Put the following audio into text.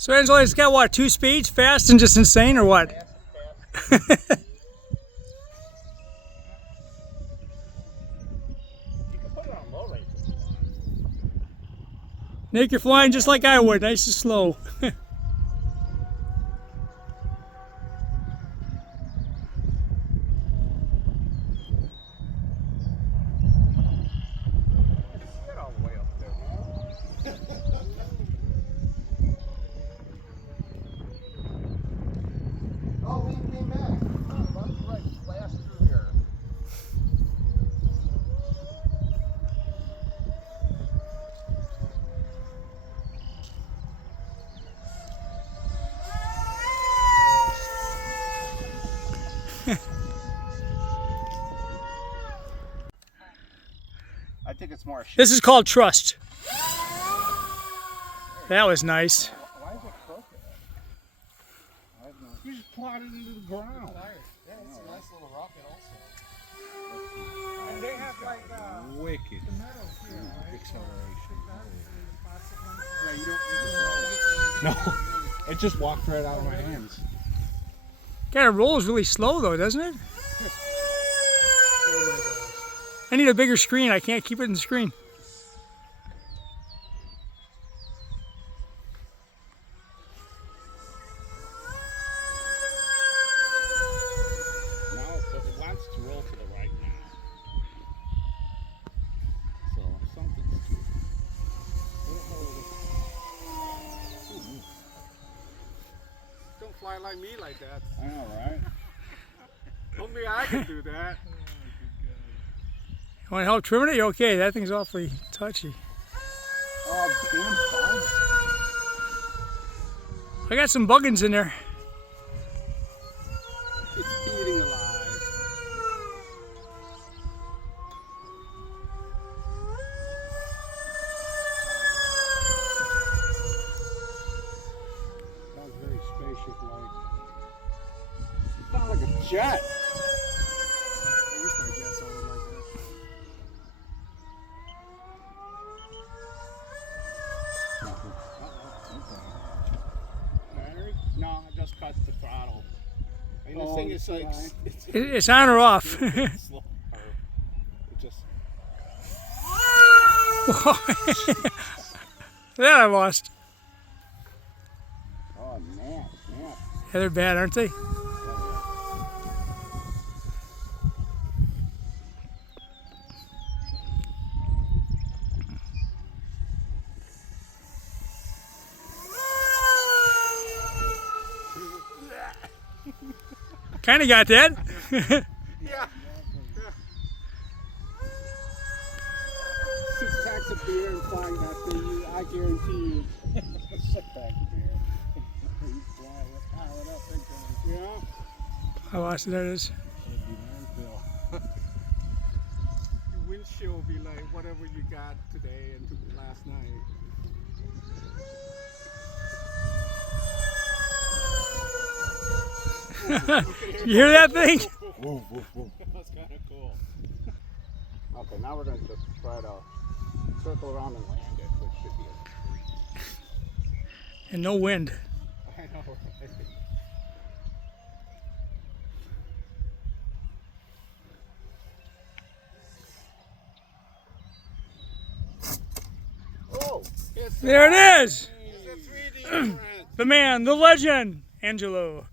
So Angela, it's got what, 2 speeds? Fast and just insane, or what? Fast. You can put it on low rate if you want. Nick, you're flying just like I would, nice and slow. Get all the way up there, man. Oh, we came back. Oh, that's right. Blast through here. I think it's more. This is called trust. That was nice. Why is it crooked? You just plot it into the ground. Yeah, it's a nice little rocket also. And they have like Wicked. the metal here, right? Acceleration. Yeah, you don't No, it just walked right out of my hands. Kind of rolls really slow though, doesn't it? Oh my gosh. I need a bigger screen. I can't keep it in the screen. Now it wants to roll to the right now. So something's to it. Don't fly like me like that. I know, right? Only I can do that. You want to help trimming it? You're okay. That thing's awfully touchy. Oh, damn bugs. I got some buggins in there. It's eating alive. Sounds very spaceship-like. It sounds like a jet. I wish my jet sounded like that. Battery? No, I just cut the throttle. And this thing is like It's on or off? slow. It just That I lost. oh man. Yeah, they're bad, aren't they? Kind of got that. Yeah. 6 packs of beer and flying that thing, I guarantee you. 6 packs of beer. You fly it, pile it up big time. Yeah. I lost it. There it is. That'd be landfill. Your windshield will be like whatever you got today and last night. You hear that thing? Woof, woof, woof. That's kind of cool. Okay, now we're going to just try to circle around and land it, which should be a treat. And no wind. I know, right? Oh, There it is. It's a 3D print. The man, the legend, Angelo.